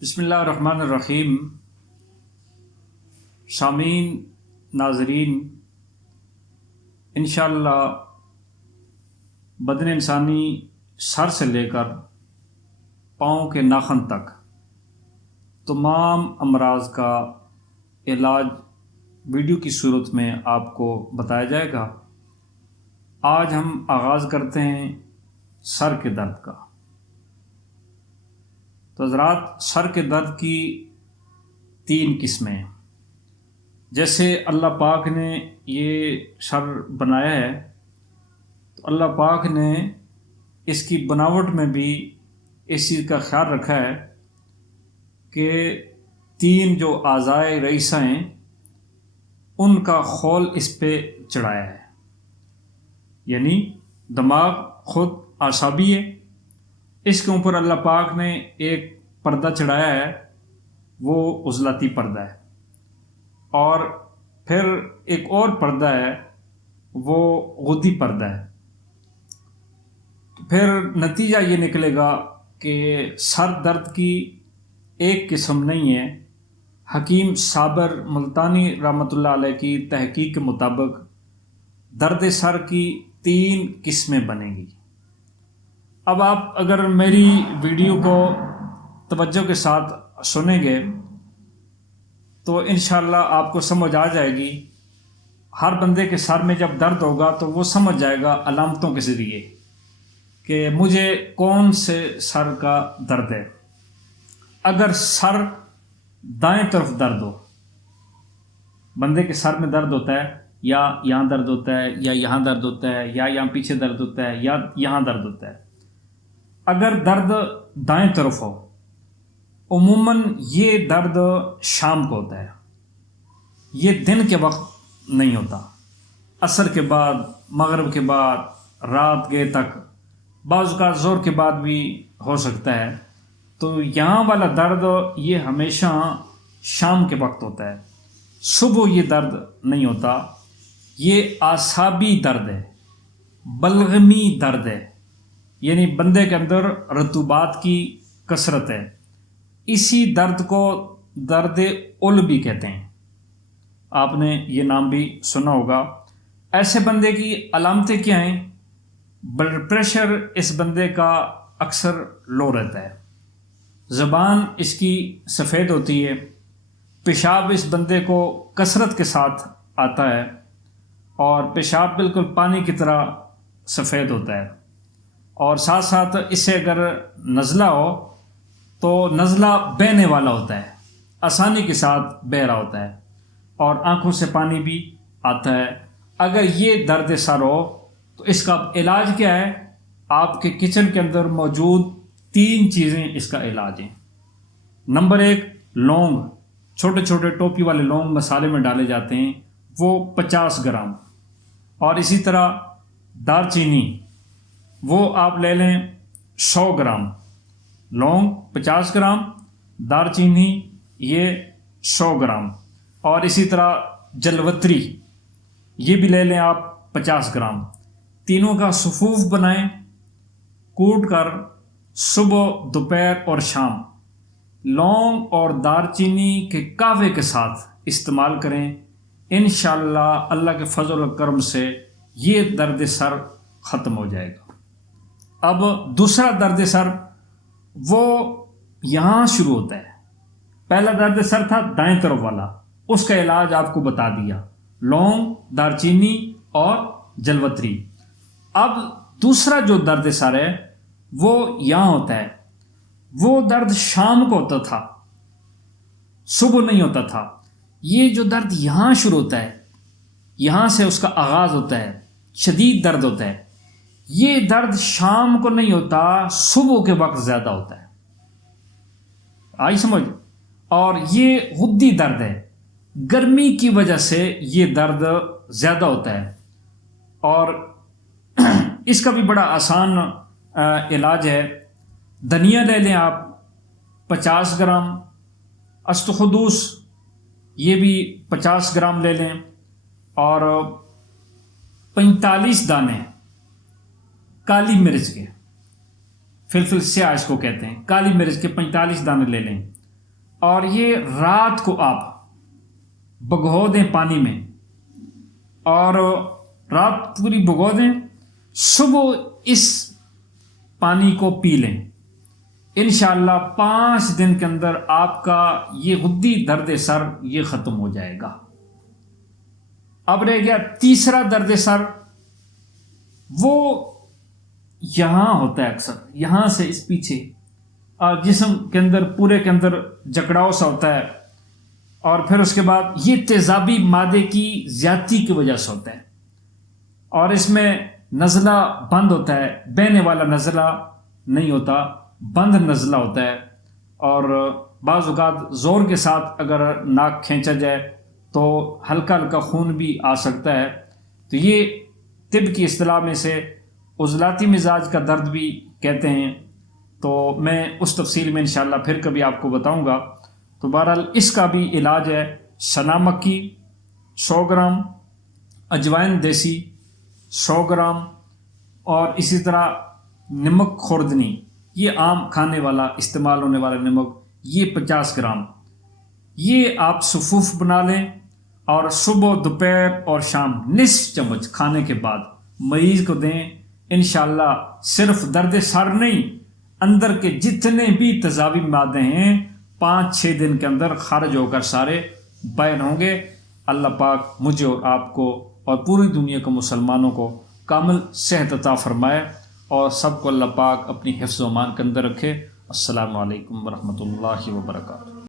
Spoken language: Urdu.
بسم اللہ الرحمن الرحیم۔ سامعین، ناظرین، انشاءاللہ بدن انسانی سر سے لے کر پاؤں کے ناخن تک تمام امراض کا علاج ویڈیو کی صورت میں آپ کو بتایا جائے گا۔ آج ہم آغاز کرتے ہیں سر کے درد کا۔ تو حضرات، سر کے درد کی 3 قسمیں ہیں۔ جیسے اللہ پاک نے یہ سر بنایا ہے تو اللہ پاک نے اس کی بناوٹ میں بھی اس چیز کا خیال رکھا ہے کہ 3 جو اعضائے رئیسہ ہیں ان کا خول اس پہ چڑھایا ہے، یعنی دماغ خود اعصابی ہے، اس کے اوپر اللہ پاک نے ایک پردہ چڑھایا ہے، وہ عضلاتی پردہ ہے، اور پھر ایک اور پردہ ہے وہ غدی پردہ ہے۔ تو پھر نتیجہ یہ نکلے گا کہ سر درد کی ایک قسم نہیں ہے۔ حکیم صابر ملتانی رحمۃ اللہ علیہ کی تحقیق کے مطابق درد سر کی 3 قسمیں بنیں گی۔ اب آپ اگر میری ویڈیو کو توجہ کے ساتھ سنیں گے تو انشاءاللہ آپ کو سمجھ آ جائے گی۔ ہر بندے کے سر میں جب درد ہوگا تو وہ سمجھ جائے گا علامتوں کے ذریعے کہ مجھے کون سے سر کا درد ہے۔ اگر سر دائیں طرف درد ہو، بندے کے سر میں درد ہوتا ہے، یا یہاں درد ہوتا ہے، یا یہاں درد ہوتا ہے، یا یہاں پیچھے درد ہوتا ہے، یا یہاں درد ہوتا ہے، اگر درد دائیں طرف ہو، عموماً یہ درد شام کو ہوتا ہے، یہ دن کے وقت نہیں ہوتا، عصر کے بعد، مغرب کے بعد، رات گئے تک، بعض اوقات ظہر کے بعد بھی ہو سکتا ہے۔ تو یہاں والا درد یہ ہمیشہ شام کے وقت ہوتا ہے، صبح یہ درد نہیں ہوتا۔ یہ اعصابی درد ہے، بلغمی درد ہے، یعنی بندے کے اندر رطوبات کی کثرت ہے۔ اسی درد کو درد علوی کہتے ہیں، آپ نے یہ نام بھی سنا ہوگا۔ ایسے بندے کی علامتیں کیا ہیں؟ بلڈ پریشر اس بندے کا اکثر لو رہتا ہے، زبان اس کی سفید ہوتی ہے، پیشاب اس بندے کو کثرت کے ساتھ آتا ہے، اور پیشاب بالکل پانی کی طرح سفید ہوتا ہے، اور ساتھ ساتھ اس سے اگر نزلہ ہو تو نزلہ بہنے والا ہوتا ہے، آسانی کے ساتھ بہہ رہا ہوتا ہے، اور آنکھوں سے پانی بھی آتا ہے۔ اگر یہ درد سر ہو تو اس کا علاج کیا ہے؟ آپ کے کچن کے اندر موجود 3 چیزیں اس کا علاج ہیں۔ نمبر 1، لونگ، چھوٹے چھوٹے ٹوپی والے لونگ مسالے میں ڈالے جاتے ہیں، وہ 50 گرام، اور اسی طرح دار چینی، وہ آپ لے لیں 100 گرام، لونگ 50 گرام، دار چینی یہ 100 گرام، اور اسی طرح جلوتری یہ بھی لے لیں آپ 50 گرام۔ تینوں کا صفوف بنائیں، کوٹ کر صبح، دوپہر اور شام لونگ اور دار چینی کے قہوے کے ساتھ استعمال کریں۔ انشاءاللہ اللہ کے فضل و کرم سے یہ درد سر ختم ہو جائے گا۔ اب دوسرا درد سر وہ یہاں شروع ہوتا ہے۔ پہلا درد سر تھا دائیں طرف والا، اس کا علاج آپ کو بتا دیا، لونگ، دار چینی اور جلوتری۔ اب دوسرا جو درد سر ہے وہ یہاں ہوتا ہے، وہ درد شام کو ہوتا تھا، صبح نہیں ہوتا تھا۔ یہ جو درد یہاں شروع ہوتا ہے، یہاں سے اس کا آغاز ہوتا ہے، شدید درد ہوتا ہے، یہ درد شام کو نہیں ہوتا، صبح کے وقت زیادہ ہوتا ہے۔ آئی سمجھ؟ اور یہ غدی درد ہے، گرمی کی وجہ سے یہ درد زیادہ ہوتا ہے، اور اس کا بھی بڑا آسان علاج ہے۔ دھنیا لے لیں آپ 50 گرام، استخدوس یہ بھی 50 گرام لے لیں، اور 45 دانے کالی مرچ کے، فلفل سیاہ اس کو کہتے ہیں، کالی مرچ کے 45 دانے لے لیں، اور یہ رات کو آپ بھگو دیں پانی میں، اور رات پوری بھگو دیں، صبح اس پانی کو پی لیں، انشاءاللہ 5 دن کے اندر آپ کا یہ غدی درد سر یہ ختم ہو جائے گا۔ اب رہ گیا تیسرا درد سر، وہ یہاں ہوتا ہے اکثر، یہاں سے اس پیچھے، اور جسم کے اندر پورے کے اندر جکڑاؤ سا ہوتا ہے، اور پھر اس کے بعد یہ تیزابی مادے کی زیادتی کی وجہ سے ہوتا ہے، اور اس میں نزلہ بند ہوتا ہے، بہنے والا نزلہ نہیں ہوتا، بند نزلہ ہوتا ہے، اور بعض اوقات زور کے ساتھ اگر ناک کھینچا جائے تو ہلکا ہلکا خون بھی آ سکتا ہے۔ تو یہ طب کی اصطلاح میں سے عضلاتی مزاج کا درد بھی کہتے ہیں، تو میں اس تفصیل میں انشاءاللہ پھر کبھی آپ کو بتاؤں گا۔ تو بہرحال اس کا بھی علاج ہے سنا مکی 100 گرام، اجوائن دیسی 100 گرام، اور اسی طرح نمک خوردنی، یہ عام کھانے والا استعمال ہونے والا نمک، یہ 50 گرام، یہ آپ صفوف بنا لیں، اور صبح دوپہر اور شام نصف چمچ کھانے کے بعد مریض کو دیں، انشاءاللہ صرف درد سر نہیں، اندر کے جتنے بھی تیزابی مادے ہیں 5-6 دن کے اندر خارج ہو کر سارے بیان ہوں گے۔ اللہ پاک مجھے اور آپ کو اور پوری دنیا کے مسلمانوں کو کامل صحت عطا فرمائے، اور سب کو اللہ پاک اپنی حفظ و امان کے اندر رکھے۔ السلام علیکم ورحمۃ اللہ وبرکاتہ۔